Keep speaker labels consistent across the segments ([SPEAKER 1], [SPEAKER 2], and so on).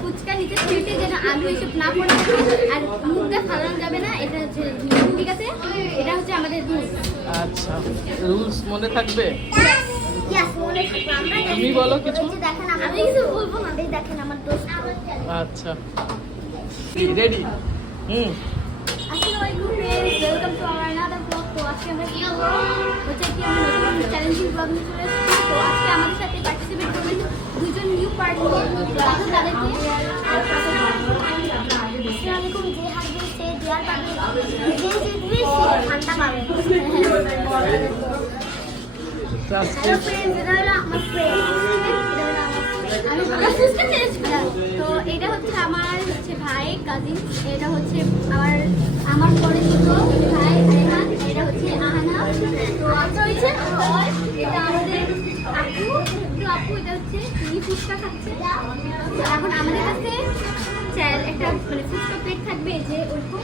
[SPEAKER 1] ফুচকা নিচে ফেটে যেন আলু এসব না পড়ে আর মুখ দিয়ে ফালানো যাবে না এটা হচ্ছে ঠিক আছে? এটা হচ্ছে আমাদের রুলস।
[SPEAKER 2] আচ্ছা রুলস মনে থাকবে?
[SPEAKER 1] মনে
[SPEAKER 2] তুমি বলো কিছু।
[SPEAKER 1] দেখেন আমি কিছু বলব না। দেখেন আমার দোস্ত
[SPEAKER 2] আচ্ছা। রেডি হুম।
[SPEAKER 1] আসসালামু আলাইকুম আজকে আমরা কি হচ্ছে কি আমরা নতুন চ্যালেঞ্জিং নিয়ে চলে এসেছি তো আজকে আমাদের সাথে পার্টিসিপেট করবেন দুজন নিউ পার্টনার তাদেরকে হ্যালো ফ্রেন্ডস এটা হলো আমার ফ্রেন্ড তো এটা হচ্ছে আমার হচ্ছে ভাই কাজিন এটা হচ্ছে আমার আমার পরে ছোট ভাই, রেহান, এটা হচ্ছে আহানা। তো আচ্ছা তো এটা হচ্ছে এখন আমাদের কাছে চ্যাল একটা মানে ফুচকা প্লেট থাকবে যে ওরকম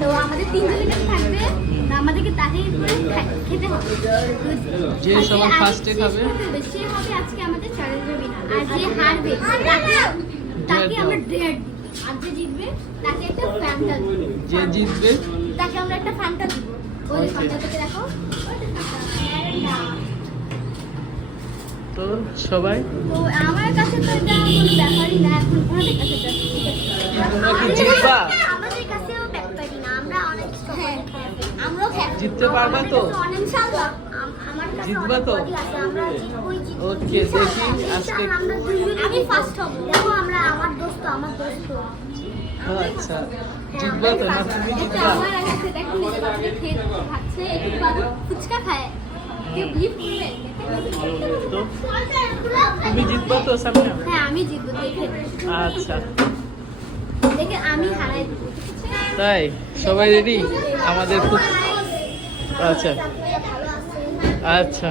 [SPEAKER 1] তো আমাদের তিনজনের কাছে থাকবে আমাদেরকে তাদের খেতে হবে।
[SPEAKER 2] যে সবার ফার্স্টে খাবে?
[SPEAKER 1] সে হবে আজকে আমাদের চ্যালেঞ্জের উইনার আর যে হারবে তাকে তাকে আমরা আর যে জিতবে তাকে একটা ফ্যানটা দিব।
[SPEAKER 2] যে জিতবে।
[SPEAKER 1] তাকে আমরা একটা ফ্যানটা দিব। ওই. ফ্যানটাকে দেখো।
[SPEAKER 2] তো সবাই?
[SPEAKER 1] আমার কাছে তো এটা কোনো ব্যাপারই না এখন ওনাদের কাছে যাচ্ছি ঠিক আছে
[SPEAKER 2] তোমরা কি জিতবা?
[SPEAKER 1] আমাদের কাছেও ব্যাপারই না আমরা অনেক হ্যাঁ। আমরাও
[SPEAKER 2] জিততে পারবা তো?
[SPEAKER 1] ইনশাআল্লাহ আম- আমার কাছে
[SPEAKER 2] জিতবা তো?
[SPEAKER 1] body আছে, আমরা জিতবই জিতবো।
[SPEAKER 2] Okay, দেখি আজকে-
[SPEAKER 1] আমি ফার্স্ট হব। দেখো আমরা আমার দোস্ত আমার দোস্ত।
[SPEAKER 2] ও আচ্ছা জিতবা তো না তুমি জিতবা?
[SPEAKER 1] আমার কাছে দেখো নিজে বাপরে খেয়ে খাচ্ছে একটু বাবু ফুচকা খায়।
[SPEAKER 2] তুমি জিতবা তো সামনে
[SPEAKER 1] হ্যাঁ আমি জিতবো
[SPEAKER 2] আচ্ছা
[SPEAKER 1] আমি হারাই?
[SPEAKER 2] তাই সবাই রেডি আমাদের খুব আচ্ছা আচ্ছা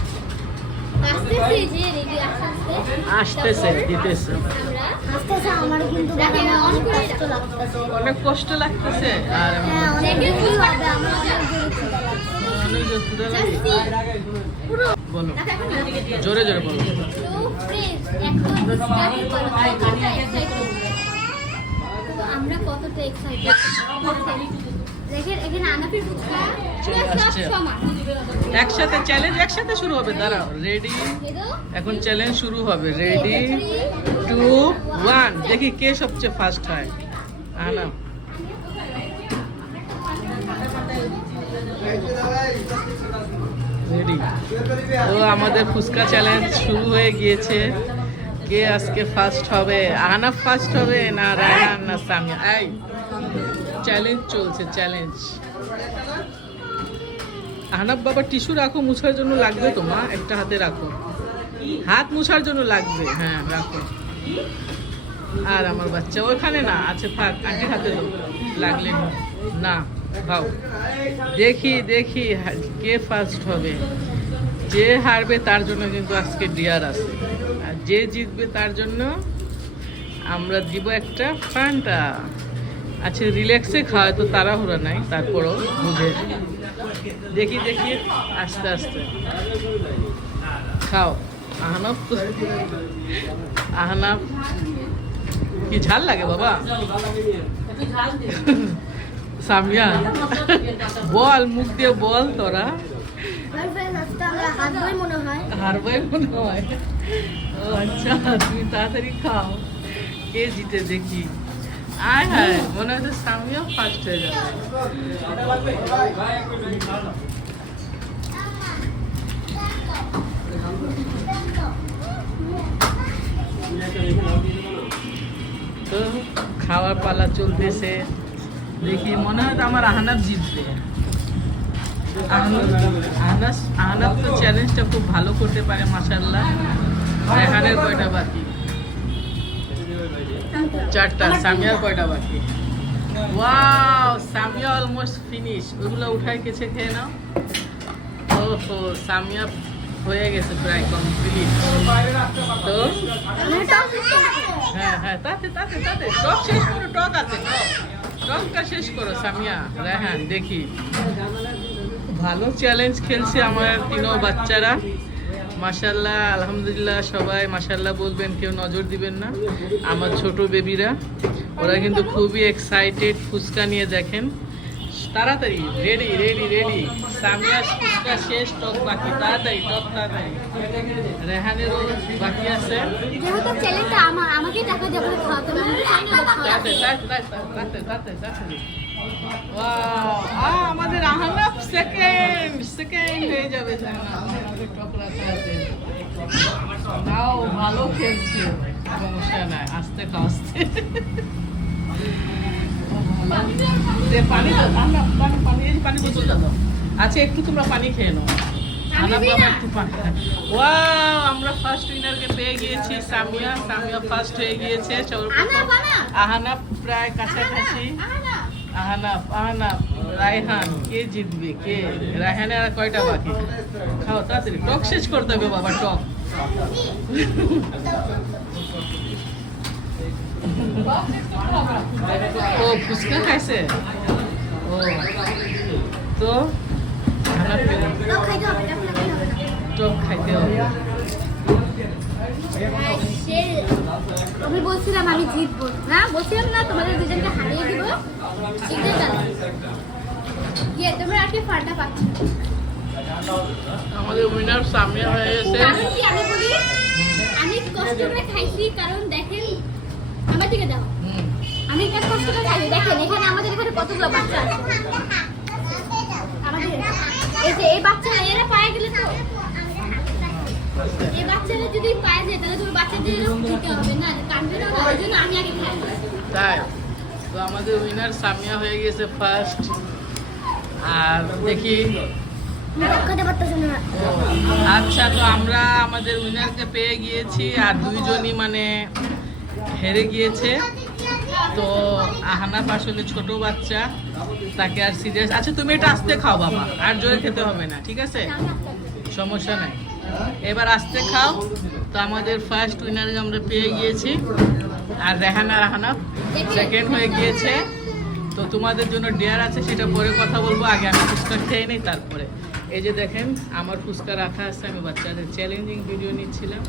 [SPEAKER 1] আসতেছে
[SPEAKER 2] দিতেছে।
[SPEAKER 1] আমরা কিন্তু
[SPEAKER 2] অনেক কষ্ট লাগতেছে। আর
[SPEAKER 1] হ্যাঁ জোরে
[SPEAKER 2] জোরে বলো। জোরে জোরে
[SPEAKER 1] আমরা কতটা এক্সাইটেড
[SPEAKER 2] একসাথে চ্যালেঞ্জ একসাথে শুরু হবে দাঁড়াও রেডি এখন চ্যালেঞ্জ শুরু হবে রেডি টু ওয়ান দেখি কে সবচেয়ে ফার্স্ট হয়। আনা। রেডি তো আমাদের ফুচকা চ্যালেঞ্জ শুরু হয়ে গিয়েছে। কে আজকে ফার্স্ট হবে? আনা ফার্স্ট হবে না রায়হান না সামিয়া? এই চ্যালেঞ্জ চলছে চ্যালেঞ্জ আহনাব বাবা টিস্যু রাখো, মুছার জন্য লাগবে তো মা? একটা হাতে রাখো। হাত মুছার জন্য লাগবে। হ্যাঁ রাখো। আর আমার বাচ্চা ওখানে না, আছে, থাক আন্টির হাতে দাও। লাগলে না। খাও দেখি দেখি কে ফার্স্ট হবে। যে হারবে তার জন্য কিন্তু আজকে ডিয়ার আছে। আর যে জিতবে তার জন্য আমরা দিব একটা ফান্টা আচ্ছা রিল্যাক্সে খাওয়ায় তো তাড়াহুড়া নাই, তারপরও বুঝে দেখি দেখি, আস্তে আস্তে। খাও। আহনাফ তো- আহনাফ কি ঝাল লাগে বাবা। সামিয়া, বল, মুখ দিয়ে বল তোরা। হারবাই মনে হয়। ও আচ্ছা তুমি তাড়াতাড়ি খাও। কে জিতে দেখি। আয় হায়, মনে হচ্ছে সামিয়া ফার্স্ট হয়ে যাবে। তো খাওয়ার পালা চলতেছে। দেখি, মনে হয় তো আমার আহনাব জিতবে। আহনাব তো চ্যালেঞ্জটা খুব ভালো করতে পারে মাসাল্লাহ রেহানের কয়টা বাকি? চারটা, সামিয়ার কয়টা বাকি? ওয়াও সামিয়া অলমোস্ট ফিনিশ ওগুলো উঠাই গেছে খেয়ে নাও। ওহো, সামিয়া হয়ে গেছে প্রায় কমপ্লিট তো? হ্যাঁ হ্যাঁ তাতে তাতে তাতে। টক শেষ করো, টক আছে টক টকটা শেষ করো, সামিয়া। রেহান, দেখি। ভালো চ্যালেঞ্জ খেলছে আমার তিনও বাচ্চারা। মাশাল্লাহ আলহামদুলিল্লাহ সবাই মাশাল্লাহ বলবেন কেউ নজর দিবেন না। আমার ছোট বেবিরা ওরা কিন্তু খুবই এক্সাইটেড ফুচকা নিয়ে দেখেন। তাড়াতাড়ি রেডি রেডি রেডি সামিয়ার ফুচকা শেষ টক বাকি তাড়াতাড়ি টক তাড়াতাড়ি। রেহানেরও বাকি আছে।
[SPEAKER 1] আমাকে টাকা দিয়ে করে খাওয়াতে হবে। আমি
[SPEAKER 2] আ আমাদের আহনাফ সেকেন্ড সেকেন্ড হয়ে যাবে আমাদের আছে নাও ভালো খেলছে। সমস্যা নাই আস্তে আস্তে। পানি পানি পানি পানি বোতলটা দাও। আচ্ছা একটু তোমরা পানি খেয়ে নাও। একটু পানি ওয়াও আমরা ফার্স্ট উইনারকে পেয়ে গিয়েছি সামিয়া। সামিয়া ফার্স্ট হয়ে গিয়েছে
[SPEAKER 1] আনা
[SPEAKER 2] প্রায় কাছাকাছি। আহানাপ আহানাপ রায়হান, কে জিতবে, কে? রায়হানের আর কয়টা বাকি? খাও, তাড়াতাড়ি, টক শেষ করতে হবে বাবা, টক। ও, ফুচকা খাইছে? ও, তো?
[SPEAKER 1] বলছিলাম আমি জিতবো। না বলছিলাম না তোমাদের দুজনকে হারিয়ে দিব। জিতে গেল গিয়ে তোমরা আর কি ফান্ডা পাচ্ছ?
[SPEAKER 2] আমাদের উইনার সামনে হয়ে গেছে।
[SPEAKER 1] কারণ কি আমি বলি আমি কষ্ট করে খাইছি কারণ দেখেন আমার দিকে দাও। আমি একটা কষ্ট করে খাইছি দেখেন এখানে আমাদের এখানে কতগুলো বাচ্চা আছে? আমাদের এই যে এই বাচ্চারা এরা পায়ে গেলে তো এই বাচ্চারা যদি পায়ে যায় তাহলে তুমি বাচ্চাদের দিতে হবে না কানবে না ওই জন্য আমি আগে খাই
[SPEAKER 2] তাই? তো আমাদের উইনার সামিয়া হয়ে গেছে ফার্স্ট আর দেখি। আচ্ছা তো আমরা আমাদের উইনারকে পেয়ে গিয়েছি আর দুইজনই মানে হেরে গিয়েছে। তো আহানাফ আসলে ছোট বাচ্চা তাকে আর সিরিয়াস আচ্ছা তুমি এটা আসতে খাও বাবা আর জোরে খেতে হবে না ঠিক আছে? সমস্যা নাই। এবার আসতে খাও। তো আমাদের ফার্স্ট উইনারকে আমরা পেয়ে গিয়েছি। আর রেহানা রাহানা সেকেন্ড হয়ে গিয়েছে। তো তোমাদের জন্য ডেয়ার আছে সেটা পরে কথা বলব। আগে আমি ফুচকা খেয়ে নিই তারপরে। এই যে দেখেন আমার ফুচকা রাখা আছে আমি বাচ্চাদের চ্যালেঞ্জিং ভিডিও নিচ্ছিলাম।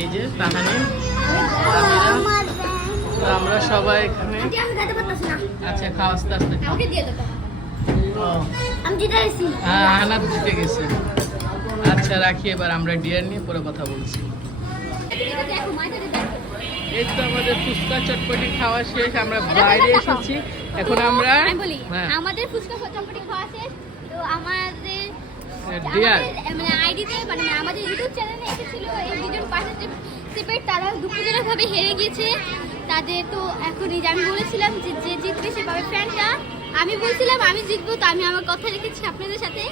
[SPEAKER 2] এই যে তাহানি। আমরা সবাই এখানে আচ্ছা খাও আস্তে আস্তে খাও।
[SPEAKER 1] আমাকে দিয়ে দাও।
[SPEAKER 2] ও,
[SPEAKER 1] আমি জিতে গেছি।
[SPEAKER 2] হ্যাঁ আহনাদ জিতে গেছে। আচ্ছা রাখি এবার আমরা ডিয়ার নিয়ে পরে কথা বলছি।
[SPEAKER 1] দেখো
[SPEAKER 2] এই তো আমাদের ফুচকা চটপটি খাওয়া শেষ আমরা বাইরে এসেছি। এখন আমরা
[SPEAKER 1] আমি বলি
[SPEAKER 2] হ্যাঁ।
[SPEAKER 1] আমাদের ফুচকা চটপটি খাওয়া শেষ তো আমাদের
[SPEAKER 2] ডিয়ার।
[SPEAKER 1] মানে আইডিতে মানে আমাদের ইউটিউব চ্যানেলে এসেছিল এই দুজন পার্টিসিপেট তারা দুঃখজনক ভাবে হেরে গিয়েছে। তাদের তো এখন এই যে আমি বলেছিলাম যে যে জিতবে সে পাবে ফ্যানটা আমি বলছিলাম আমি জিতবো তো আমি আমার কথা রেখেছি আপনাদের সাথে।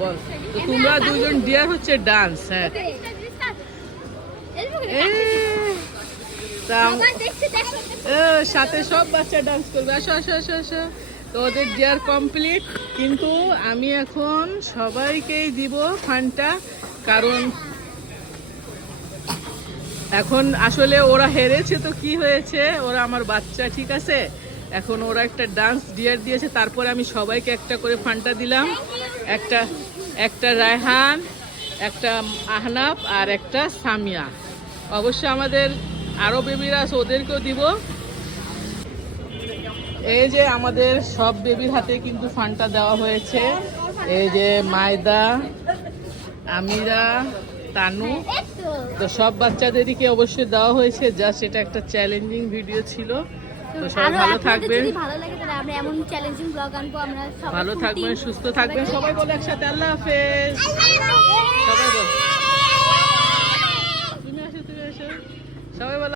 [SPEAKER 2] বল। তো তোমরা দুজন ডিয়ার হচ্ছে ডান্স হ্যাঁ। সাথে সব বাচ্চা ডান্স করবে। আসো আসো আসো আসো। তো ওদের ডিয়ার কমপ্লিট কিন্তু আমি এখন সবাইকেই দিব ফানটা, কারণ এখন আসলে ওরা হেরেছে তো কি হয়েছে? ওরা আমার বাচ্চা, ঠিক আছে? এখন ওরা একটা ডান্স ডিয়ার দিয়েছে। তারপরে আমি সবাইকে একটা করে ফানটা দিলাম। একটা একটা রায়হান, একটা আহনাফ আর একটা সামিয়া। অবশ্য আমাদের আরও বেবিরা আছে ওদেরকেও দিব। এই যে আমাদের সব বেবির হাতে কিন্তু ফান্ডটা দেওয়া হয়েছে। এই যে মায়দা, আমিরা, তানু, তো সব বাচ্চাদেরকে অবশ্যই দেওয়া হয়েছে। জাস্ট এটা একটা চ্যালেঞ্জিং ভিডিও ছিল। তো সবাই ভালো থাকবেন।
[SPEAKER 1] ভালো লাগে তাহলে আমরা এমন চ্যালেঞ্জিং ব্লগ আনব আমরা সবাই
[SPEAKER 2] ভালো থাকবেন সুস্থ থাকবেন সবাই বলে একসাথে
[SPEAKER 1] আল্লাহ হাফেজ।
[SPEAKER 2] সবাই বল তুমি আসো তুমি আসো। সবাই বলো